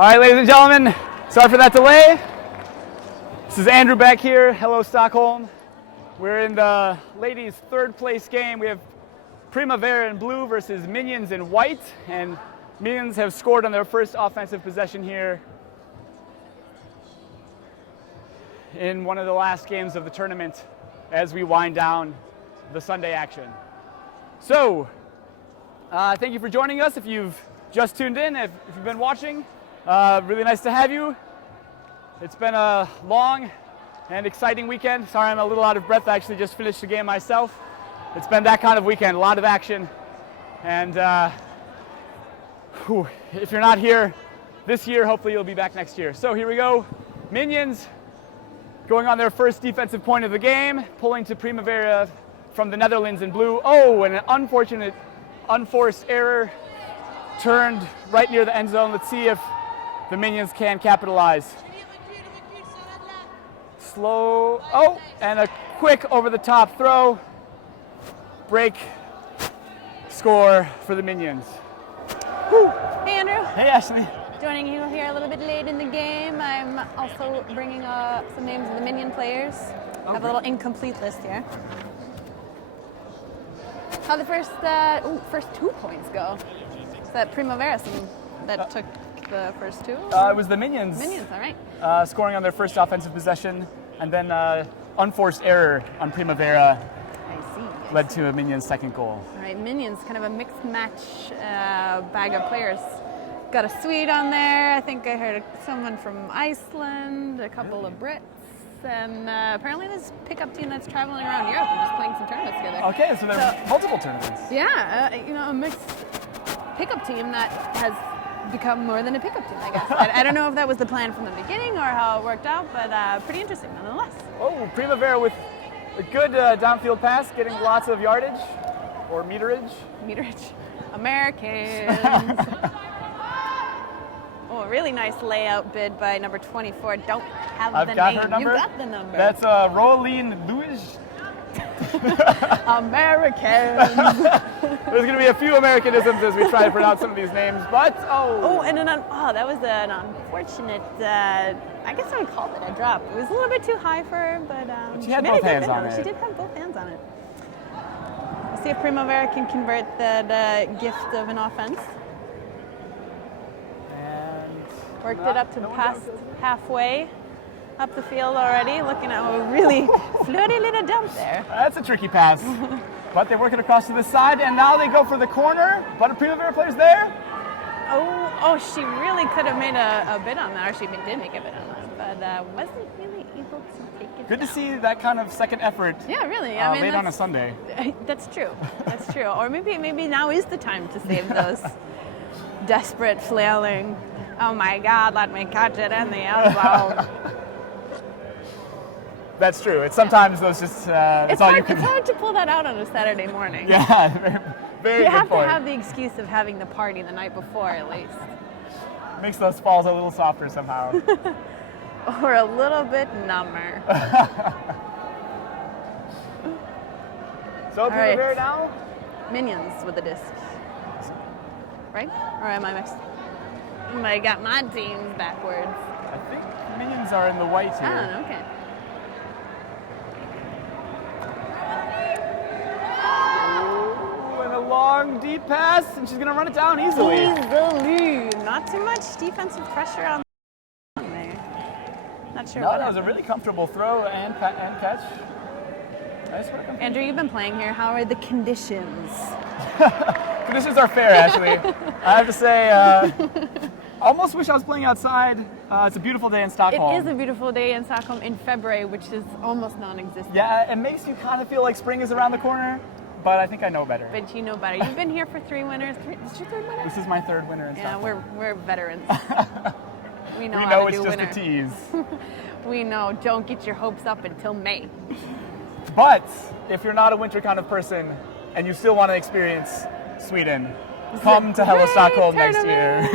All right, ladies and gentlemen, sorry for that delay. This is Andrew back here. Hello, Stockholm. We're in the ladies' third place game. We have Primavera in blue versus Minions in white, and Minions have scored on their first offensive possession here in one of the last games of the tournament as we wind down the Sunday action. So, thank you for joining us. If you've just tuned in, if you've been watching, really nice to have you. It's been a long and exciting weekend. Sorry, I'm a little out of breath. I actually just finished the game myself. It's been that kind of weekend, a lot of action. And if you're not here this year, hopefully you'll be back next year. So here we go. Minions going on their first defensive point of the game, pulling to Primavera from the Netherlands in blue. Oh, and an unfortunate, unforced error. Turned right near the end zone. Let's see if the Minions can capitalize. Slow, oh, and a quick over-the-top throw. Break, score for the Minions. Woo. Hey, Andrew. Hey, Ashley. Joining you here a little bit late in the game. I'm also bringing some names of the Minion players. I have a little incomplete list here. How the first 2 points go? Is that Primavera that took the first two? It was the Minions. Minions, all right. Scoring on their first offensive possession, and then unforced error on Primavera led to a Minions second goal. All right, Minions, kind of a mixed match bag of players. Got a Swede on there. I think I heard someone from Iceland, a couple of Brits, and apparently this pickup team that's traveling around Europe and just playing some tournaments together. Okay, so there are multiple tournaments. Yeah, a mixed pickup team that has become more than a pickup team, I guess. I don't know if that was the plan from the beginning or how it worked out, but pretty interesting nonetheless. Oh, Primavera with a good downfield pass, getting lots of yardage or meterage. Meterage. Americans. Oh, a really nice layout bid by number 24. Don't have the name. I've got her number. You got the number. That's Roaline Louis. Americans. There's going to be a few Americanisms as we try to pronounce some of these names, but that was an unfortunate. I guess I would call it a drop. It was a little bit too high for her, but she had both hands on it. She did have both hands on it. We'll see if Primavera can convert that gift of an offense. And worked it up to past halfway. Up the field already, looking at a really floaty little dump there. That's a tricky pass. But they work it across to the side, and now they go for the corner. But a Primavera player's there. Oh, she really could have made a bid on that, or she did make a bid on that, but wasn't really able to take it Good down. to see that kind of second effort. Yeah, really. Late on a Sunday. That's true. That's true. Or maybe now is the time to save those desperate flailing. Oh my God, let me catch it in the end zone. That's true. It's sometimes those just it's all you can. It's hard to pull that out on a Saturday morning. Yeah, very you good have point. to have the excuse of having the party the night before, at least. Makes those falls a little softer somehow. Or a little bit number. So Primavera now? Minions with the disc. Right? Or am I mixed? I got my teams backwards. I think Minions are in the white here. Ah, okay. And a long deep pass, and she's gonna run it down easily. Not too much defensive pressure on there. Not sure No, what that was a happened. really comfortable throw and catch. Nice work. Andrew, you've been playing here. How are the conditions? Conditions are fair, actually. I have to say, almost wish I was playing outside. It's a beautiful day in Stockholm. It is a beautiful day in Stockholm in February, which is almost non-existent. Yeah, it makes you kind of feel like spring is around the corner, but I think I know better. But you know better. You've been here for 3 winters. This is your 3rd winter? This is my 3rd winter in Stockholm. Yeah, we're veterans. We know We how know to it's do just winter. a tease. We know. Don't get your hopes up until May. But if you're not a winter kind of person and you still want to experience Sweden, come to Hello Stockholm next year.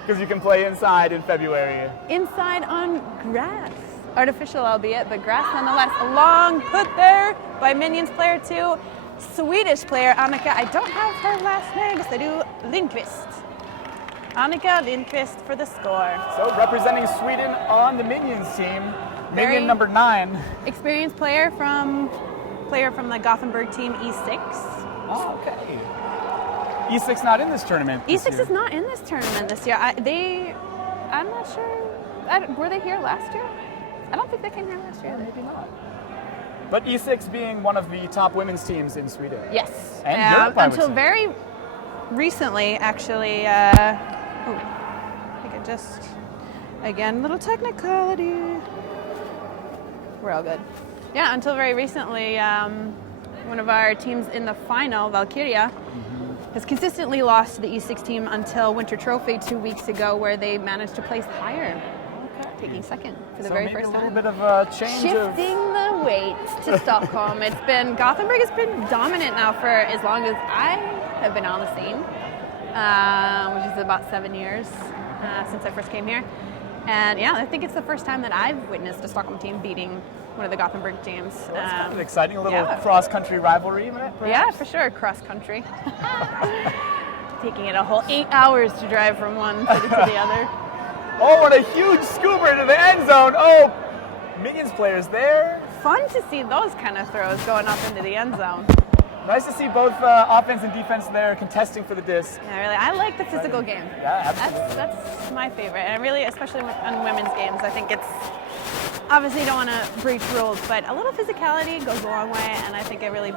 Because you can play inside in February. Inside on grass. Artificial, albeit, but grass nonetheless. A long put there by Minions player 2. Swedish player Annika. I don't have her last name, because I do Lindqvist. Annika Lindqvist for the score. So representing Sweden on the Minions team, Very Minion number 9. Experienced player from the Gothenburg team E6. Oh, okay. E6 not in this tournament. this E6 year. is not in this tournament this year. I'm not sure. Were they here last year? I don't think they came here last year. Maybe not. But E6 being one of the top women's teams in Sweden. Yes. And Europe, I would until say. very recently, actually. I think it just, again, little technicality. We're all good. Yeah, until very recently, one of our teams in the final, Valkyria, has consistently lost to the E6 team until Winter Trophy 2 weeks ago, where they managed to place higher, taking second for the very first a little time. bit of a change Shifting the weight to Stockholm. Gothenburg has been dominant now for as long as I have been on the scene, which is about 7 years since I first came here. And yeah, I think it's the first time that I've witnessed a Stockholm team beating one of the Gothenburg teams. That's kind of exciting, a little yeah. cross-country rivalry. Perhaps? Yeah, for sure, cross country. Taking it a whole 8 hours to drive from one city to the other. Oh, what a huge scooper into the end zone. Oh, Minions players there. Fun to see those kind of throws going up into the end zone. Nice to see both offense and defense there contesting for the disc. Yeah, really, I like the physical game. Yeah, absolutely. That's my favorite, and really, especially on women's games, I think it's obviously you don't want to breach rules, but a little physicality goes a long way, and I think it really,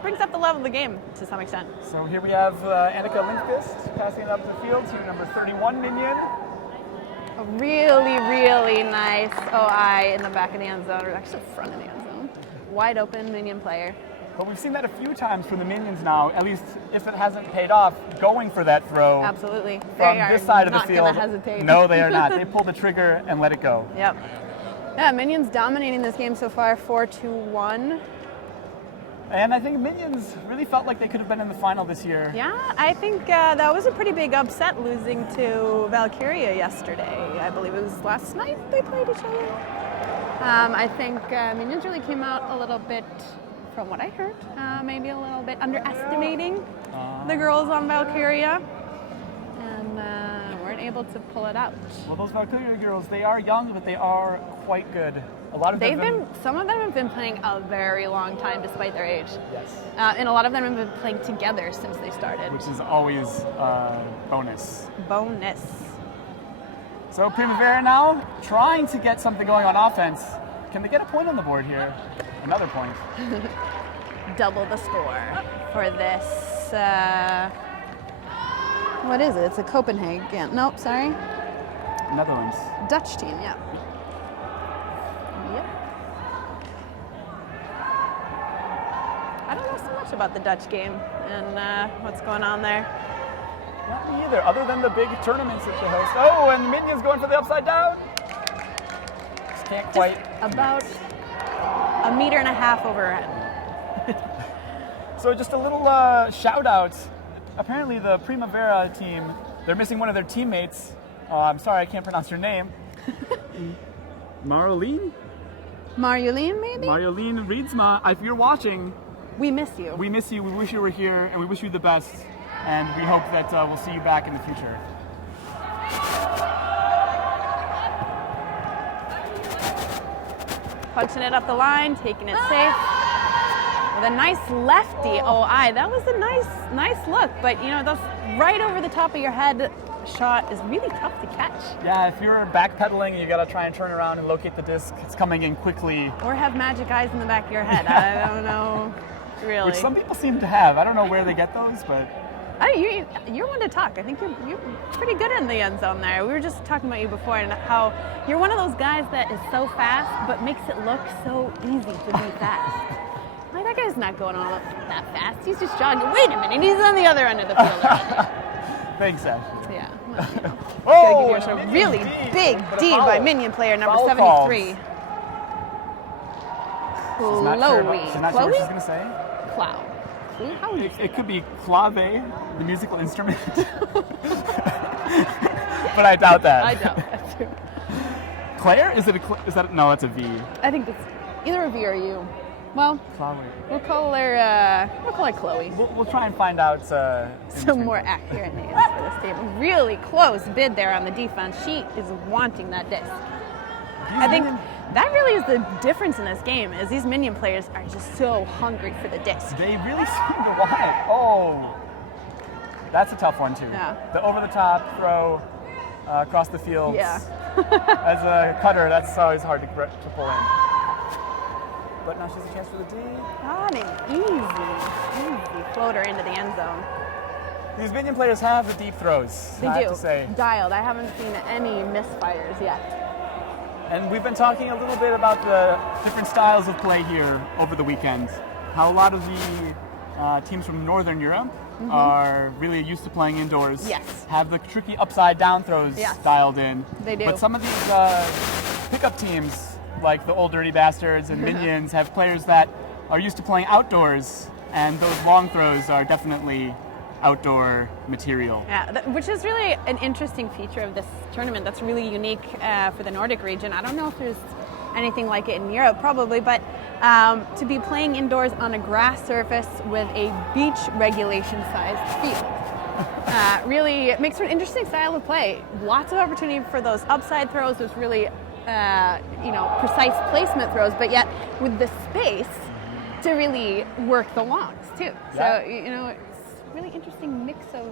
brings up the level of the game to some extent. So here we have Annika Lindqvist passing it up the field to number 31 Minion. A really, really nice OI in the back of the end zone, or actually the front of the end zone. Wide open Minion player. But we've seen that a few times from the Minions now, at least if it hasn't paid off, going for that throw. Absolutely. From They are this side of the not field. gonna hesitate. No, they are not. They pull the trigger and let it go. Yep. Yeah, Minions dominating this game so far, 4-1. And I think Minions really felt like they could have been in the final this year. Yeah, I think that was a pretty big upset, losing to Valkyria yesterday. I believe it was last night they played each other. I think Minions really came out a little bit, from what I heard, maybe a little bit underestimating the girls on Valkyria, and weren't able to pull it out. Well, those Valkyria girls, they are young, but they are quite good. A lot of Some of them have been playing a very long time despite their age. Yes. And a lot of them have been playing together since they started. Which is always a bonus. Bonus. So Primavera now trying to get something going on offense. Can they get a point on the board here? Another point. Double the score for this. What is it? It's a Copenhagen. Nope, sorry. Netherlands. Dutch team, yeah. Yep. I don't know so much about the Dutch game and what's going on there. Not me either, other than the big tournaments that they host. Oh, and Minion's going for the upside down. Just can't quite. Just about 1.5 meters overhead. So just a little shout out. Apparently the Primavera team, they're missing one of their teammates. I'm sorry, I can't pronounce your name. Marjolein? Marjolein, maybe? Marjolein Riedsma, if you're watching, We miss you. we miss you, we wish you were here, and we wish you the best, and we hope that we'll see you back in the future. Punching it up the line, taking it safe. With a nice lefty OI. That was a nice look, but those right over the top of your head shot is really tough to catch. Yeah, if you're backpedaling, you gotta try and turn around and locate the disc. It's coming in quickly. Or have magic eyes in the back of your head. I don't know, really. Which some people seem to have. I don't know where they get those, but You're one to talk. I think you're pretty good in the end zone there. We were just talking about you before and how you're one of those guys that is so fast but makes it look so easy to be fast. Like, that guy's not going all that fast. He's just jogging. Wait a minute, he's on the other end of the field already. Thanks, Ashley. Yeah. Oh, There's a and a really Minion big but a D foul. by Minion player number Foul 73. She's not sure what Chloe? she's gonna say. Cloud. How would you say It could be clave, the musical instrument. But I doubt that. I doubt that too. Claire? Is that no? That's a V. I think it's either a V or a U. Well, Chloe. we'll call her Chloe. We'll try and find out Some more accurate names for this team. Really close bid there on the defense. She is wanting that disc. I think that really is the difference in this game, is these Minion players are just so hungry for the disc. They really seem to want it. Oh, that's a tough one too. Yeah. The over-the-top throw across the field. Yeah. As a cutter, that's always hard to pull in. But now she has a chance for the D. Not an easy floater into the end zone. These Minion players have the deep throws. They I do. have to say. Dialed. I haven't seen any misfires yet. And we've been talking a little bit about the different styles of play here over the weekend. How a lot of the teams from Northern Europe are really used to playing indoors. Yes. Have the tricky upside down throws dialed in. They do. But some of these pickup teams, like the Old Dirty Bastards and Minions, have players that are used to playing outdoors, and those long throws are definitely outdoor material. Yeah, which is really an interesting feature of this tournament that's really unique for the Nordic region. I don't know if there's anything like it in Europe, probably, but to be playing indoors on a grass surface with a beach regulation-sized field really makes for an interesting style of play. Lots of opportunity for those upside throws, those really precise placement throws, but yet with the space to really work the longs too. Yeah. So really interesting mix of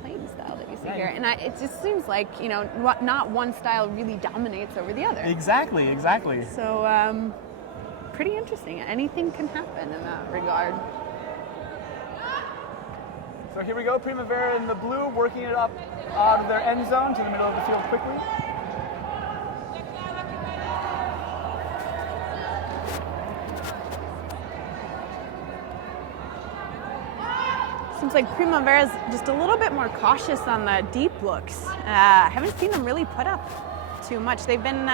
playing style that you see here, and it just seems like not one style really dominates over the other. Exactly. So pretty interesting. Anything can happen in that regard. So here we go, Primavera in the blue, working it up out of their end zone to the middle of the field quickly. Seems like Primavera's just a little bit more cautious on the deep looks. I haven't seen them really put up too much. They've been,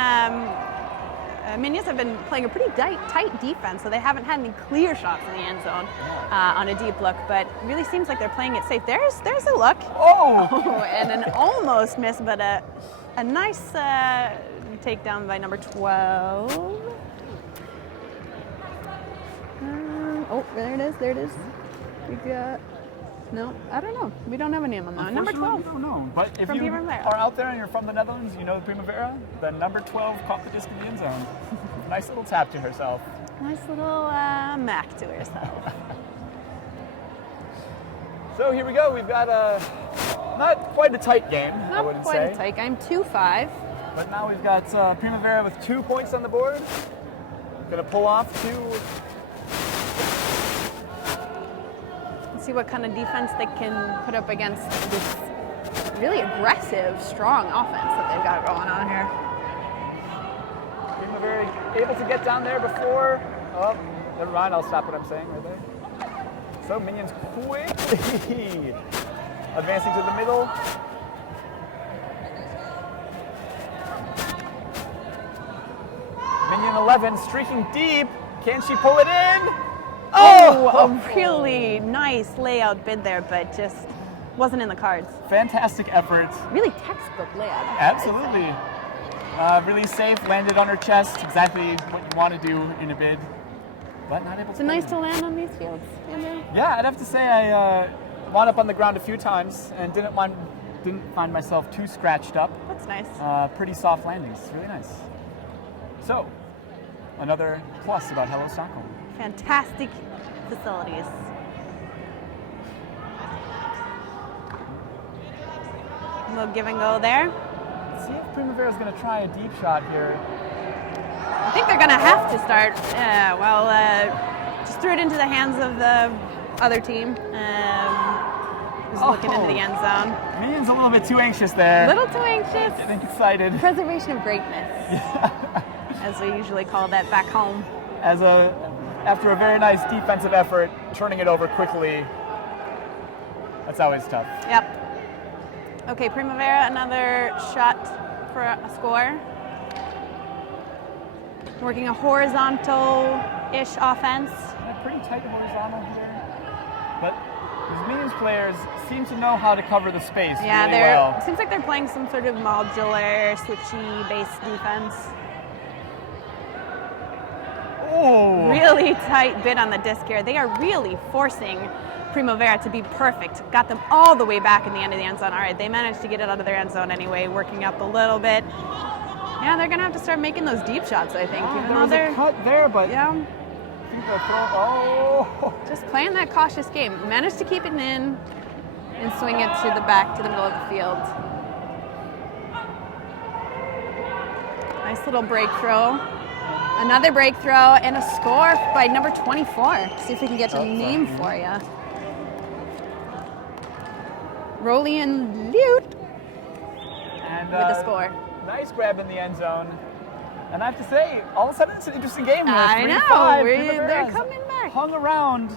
Minions have been playing a pretty tight defense, so they haven't had any clear shots in the end zone on a deep look, but really seems like they're playing it safe. There's a look. Oh! And an almost miss, but a nice takedown by number 12. There it is. We got... No, I don't know. We don't have a name on that. Number 12. We don't know. But if From you Primavera. are out there and you're from the Netherlands, you know Primavera, the number 12 caught the disc in the end zone. Nice little tap to herself. Nice little mac to herself. So here we go. We've got not quite a tight game, I Not wouldn't quite say. a tight game. 2-5. But now we've got Primavera with 2 points on the board. Gonna pull off 2. See what kind of defense they can put up against this really aggressive, strong offense that they've got going on here. Primavera able to get down there before. Oh, never mind. I'll stop what I'm saying right there. So Minions quickly advancing to the middle. Minion 11 streaking deep. Can she pull it in? Oh, a really nice layout bid there, but just wasn't in the cards. Fantastic effort. Really textbook layout. Absolutely. Really safe, landed on her chest. Exactly what you want to do in a bid, but not able to. It's nice to land on these fields. Yeah, I'd have to say I wound up on the ground a few times and didn't find myself too scratched up. That's nice. Pretty soft landings. Really nice. So, another plus about Hello Stockholm. Fantastic facilities. A little give and go there. Let's see if Primavera's going to try a deep shot here. I think they're going to have to start. Just threw it into the hands of the other team. Who's looking into the end zone. Minion's a little bit too anxious there. A little too anxious. Getting excited. Preservation of greatness, as we usually call that back home. After a very nice defensive effort, turning it over quickly, that's always tough. Yep. Okay, Primavera, another shot for a score. Working a horizontal-ish offense. Yeah, pretty tight horizontal here. But these Minions players seem to know how to cover the space really well. Seems like they're playing some sort of modular, switchy-based defense. Oh! Really tight bid on the disc here. They are really forcing Primavera to be perfect. Got them all the way back in the end of the end zone. All right, they managed to get it out of their end zone anyway, working up a little bit. Yeah, they're gonna have to start making those deep shots, I think. Even There though was they're a cut there, but yeah, I think they'll throw. Oh! just playing that cautious game. Managed to keep it in and swing it to the back, to the middle of the field. Nice little breakthrow. Another breakthrow and a score by number 24. See if we can get a name for you. Rolian Lute And, with the score. Nice grab in the end zone. And I have to say, all of a sudden it's an interesting game. I know. 3-5. They're Primavera's coming back. hung around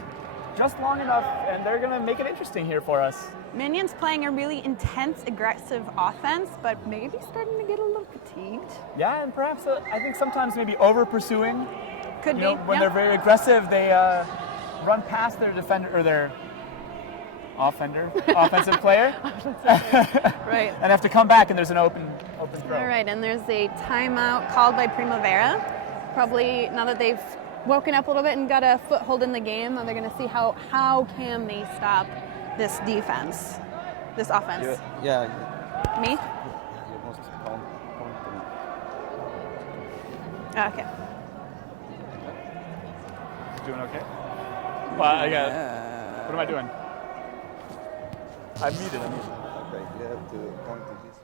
just long enough, and they're going to make it interesting here for us. Minion's playing a really intense, aggressive offense, but maybe starting to get a little fatigued. Yeah, and perhaps I think sometimes maybe over pursuing. Could You be. know, when they're very aggressive, they run past their defender or their offensive player, Right. and have to come back, and there's an open throw. All right, and there's a timeout called by Primavera. Probably now that they've woken up a little bit and got a foothold in the game, they're going to see how can they stop this defense, this offense. Yeah. Me? You must count them. Okay. Doing okay? Well, I got. What am I doing? I'm muted. Okay, you have to point to this.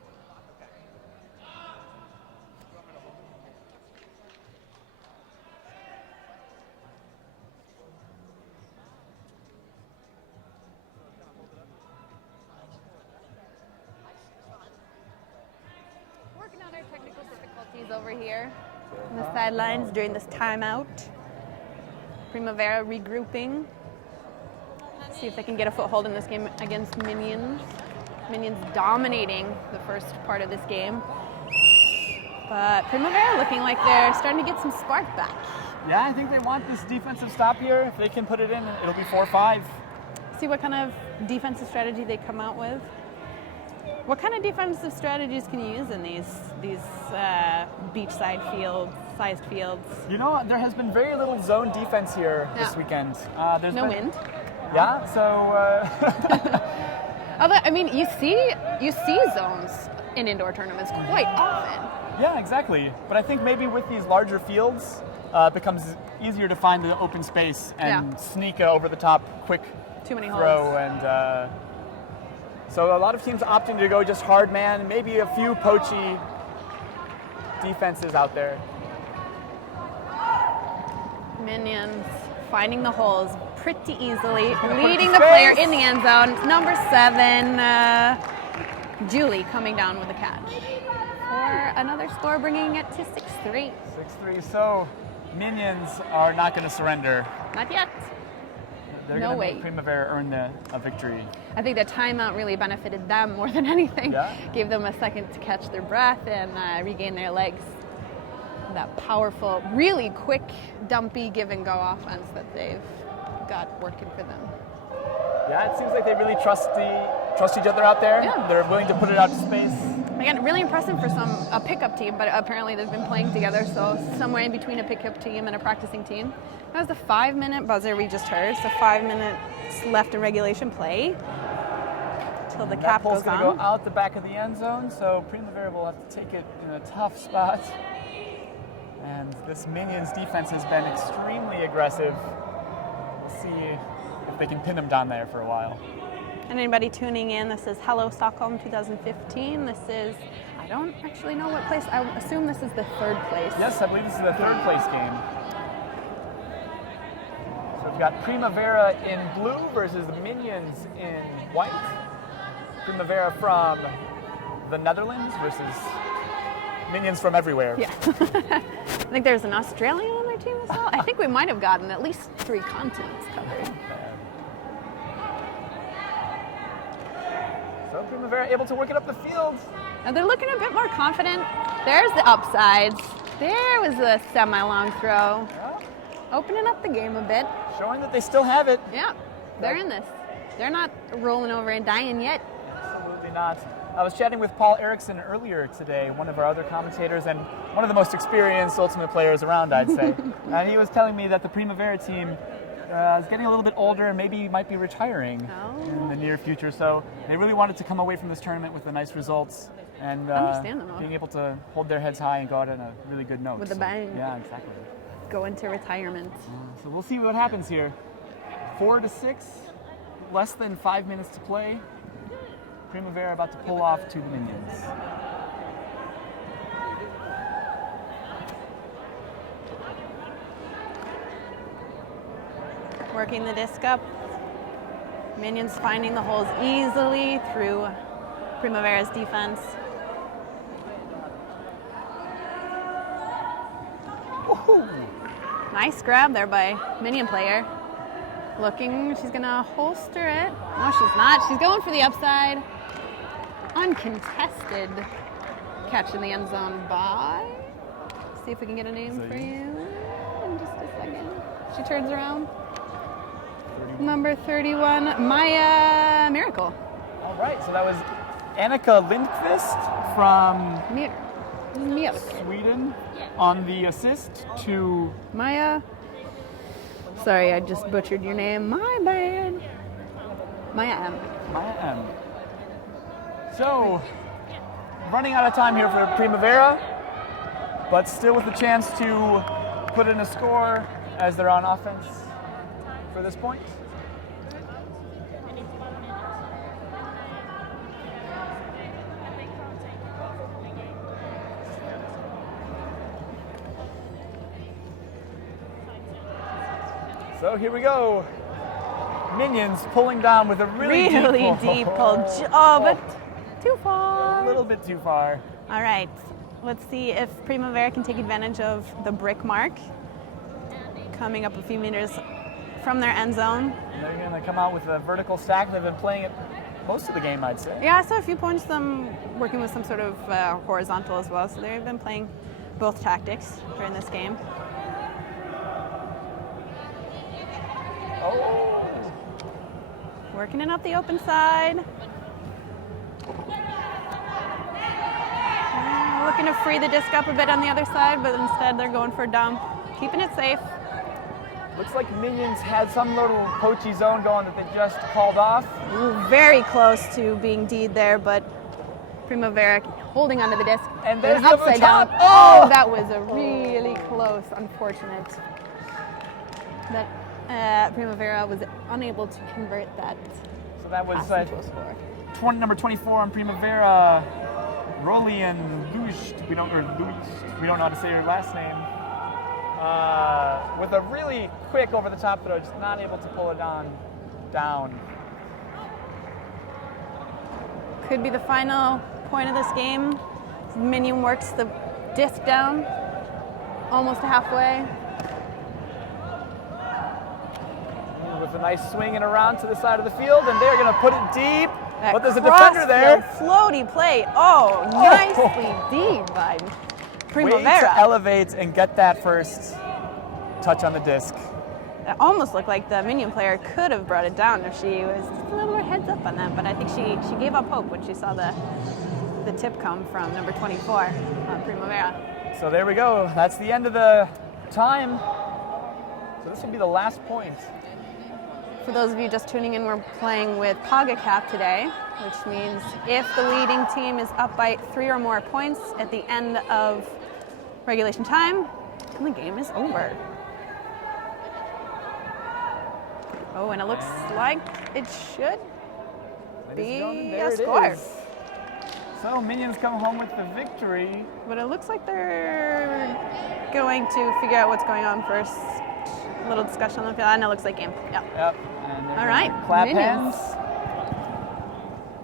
Working on our technical difficulties over here on the sidelines during this timeout. Primavera regrouping. See if they can get a foothold in this game against Minions. Minions dominating the first part of this game. But Primavera looking like they're starting to get some spark back. Yeah, I think they want this defensive stop here. If they can put it in, it'll be 4-5. See what kind of defensive strategy they come out with. What kind of defensive strategies can you use in these beachside sized fields? You know, there has been very little zone defense here this Yeah. weekend. There's No been, wind. Yeah, so Although, I mean, you see zones in indoor tournaments quite often. yeah, exactly. But I think maybe with these larger fields, it becomes easier to find the open space and sneak a over the top quick Too many throw. holes. And so a lot of teams opting to go just hard man. Maybe a few poachy defenses out there. Minions finding the holes pretty easily, put it leading in the player space. in the end zone. Number 7, Julie coming down with the catch. For another score, bringing it to 6-3. 6-3. So Minions are not going to surrender. Not yet. They're No going to way. make Primavera earn a victory. I think the timeout really benefited them more than anything. Yeah. Gave them a second to catch their breath and regain their legs. That powerful, really quick, dumpy give and go offense that they've got working for them. Yeah, it seems like they really trust each other out there. Yeah. They're willing to put it out to space. Again, really impressive for a pickup team, but apparently they've been playing together, so somewhere in between a pickup team and a practicing team. That was the 5-minute buzzer we just heard, so 5 minutes left in regulation play till the cap That pole's goes going to on. go out the back of the end zone, so Primavera will have to take it in a tough spot. And this Minions defense has been extremely aggressive. We'll see if they can pin them down there for a while. And anybody tuning in, this is Hello Stockholm 2015. This is, I don't actually know what place, I assume this is the 3rd place. Yes, I believe this is the 3rd place game. So we've got Primavera in blue versus the Minions in white. Primavera from the Netherlands versus Minions from everywhere. Yeah. I think there's an Australian on their team as well. I think we might have gotten at least 3 continents covered. So Primavera able to work it up the field. Now they're looking a bit more confident. There's the upsides. There was a semi-long throw. Yeah, Opening up the game a bit. showing that they still have it. Yeah, they're in this. They're not rolling over and dying yet. Absolutely not. I was chatting with Paul Erickson earlier today, one of our other commentators, and one of the most experienced Ultimate players around, I'd say. And he was telling me that the Primavera team is getting a little bit older and maybe might be retiring in the near future. So they really wanted to come away from this tournament with the nice results and being able to hold their heads high and go out on a really good note. With a bang. Yeah, exactly. Go into retirement. So we'll see what happens here. 4-6, less than 5 minutes to play. Primavera about to pull off to the Minions. Working the disc up. Minions finding the holes easily through Primavera's defense. Woohoo! Nice grab there by Minion player. Looking, she's gonna holster it. No, she's not. She's going for the upside. Uncontested catch in the end zone by. See if we can get a name for you in just a second. She turns around. 31. Number 31, Maya Miracle. All right, so that was Annika Lindqvist from Mia. Sweden on the assist to Maya. Sorry, I just butchered your name. My bad. Maya M. Maya M. So, running out of time here for Primavera, but still with the chance to put in a score as they're on offense for this point. So here we go. Minions pulling down with a really deep pull. Oh, but too far. A little bit too far. All right. Let's see if Primavera can take advantage of the brick mark. Coming up a few meters from their end zone. And they're going to come out with a vertical stack. They've been playing it most of the game, I'd say. Yeah, I saw a few points them working with some sort of horizontal as well. So they've been playing both tactics during this game. Oh. Working it up the open side. Looking to free the disc up a bit on the other side, but instead they're going for a dump. Keeping it safe. Looks like Minions had some little poachy zone going that they just called off. Ooh, very close to being D'd there, but Primavera holding onto the disc. And there's then upside the top. down. Oh! That was a really close, unfortunate. That Primavera was unable to convert that. So that was pass into a score. number 24 on Primavera, Rolian Luist. We don't know how to say her last name. With a really quick over the top throw, just not able to pull it down. Could be the final point of this game. Minion works the disc down, almost halfway. With a nice swing and around to the side of the field, and they're going to put it deep. But there's a defender there. Floaty play. Oh, nicely deep by Primavera. Way to elevate and get that first touch on the disc. It almost looked like the Minion player could have brought it down if she was just a little more heads up on that, but I think she gave up hope when she saw the tip come from number 24 on Primavera. So there we go. That's the end of the time. So this will be the last point. For those of you just tuning in, we're playing with Paga Cap today, which means if the leading team is up by 3 or more points at the end of regulation time, then the game is over. Oh, and it looks like it should be a score. So Minions come home with the victory. But it looks like they're going to figure out what's going on first. A little discussion on the field, and it looks like game. Yep. And all right. Clap Minions. hands.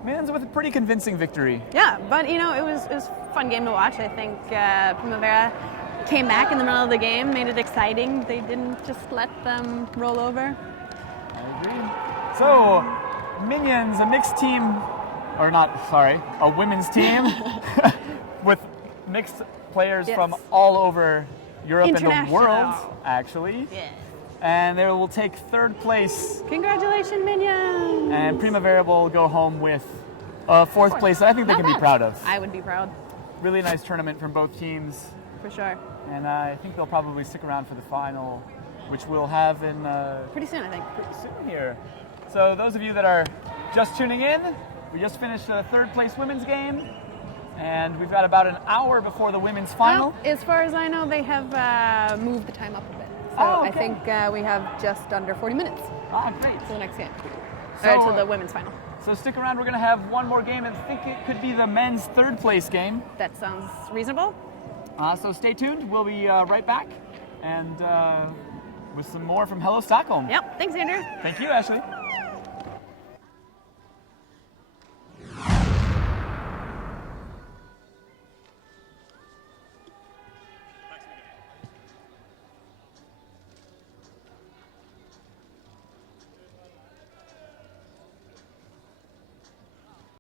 Minions with a pretty convincing victory. Yeah, but you know, it was a fun game to watch. I think Primavera came back in the middle of the game, made it exciting. They didn't just let them roll over. I agree. So, Minions, a mixed team, a women's team with mixed players from all over Europe and the world, actually. Yes. And they will take 3rd place. Congratulations, Minions! And Primavera will go home with fourth place that I think they Not can be bad. proud of. I would be proud, Really nice tournament from both teams, for sure. and I think they'll probably stick around for the final, which we'll have in Pretty soon, I think. pretty soon here. So those of you that are just tuning in, we just finished the third place women's game, and we've got about an hour before the women's final. Well, as far as I know, they have moved the time up a bit. So Oh, okay. I think we have just under 40 minutes Great. to the next game. So, To the women's final. So stick around, we're going to have one more game, and I think it could be the men's third place game. That sounds reasonable. So stay tuned, we'll be right back, and with some more from Hello Stockholm. Yep. Thanks, Andrew. Thank you, Ashley.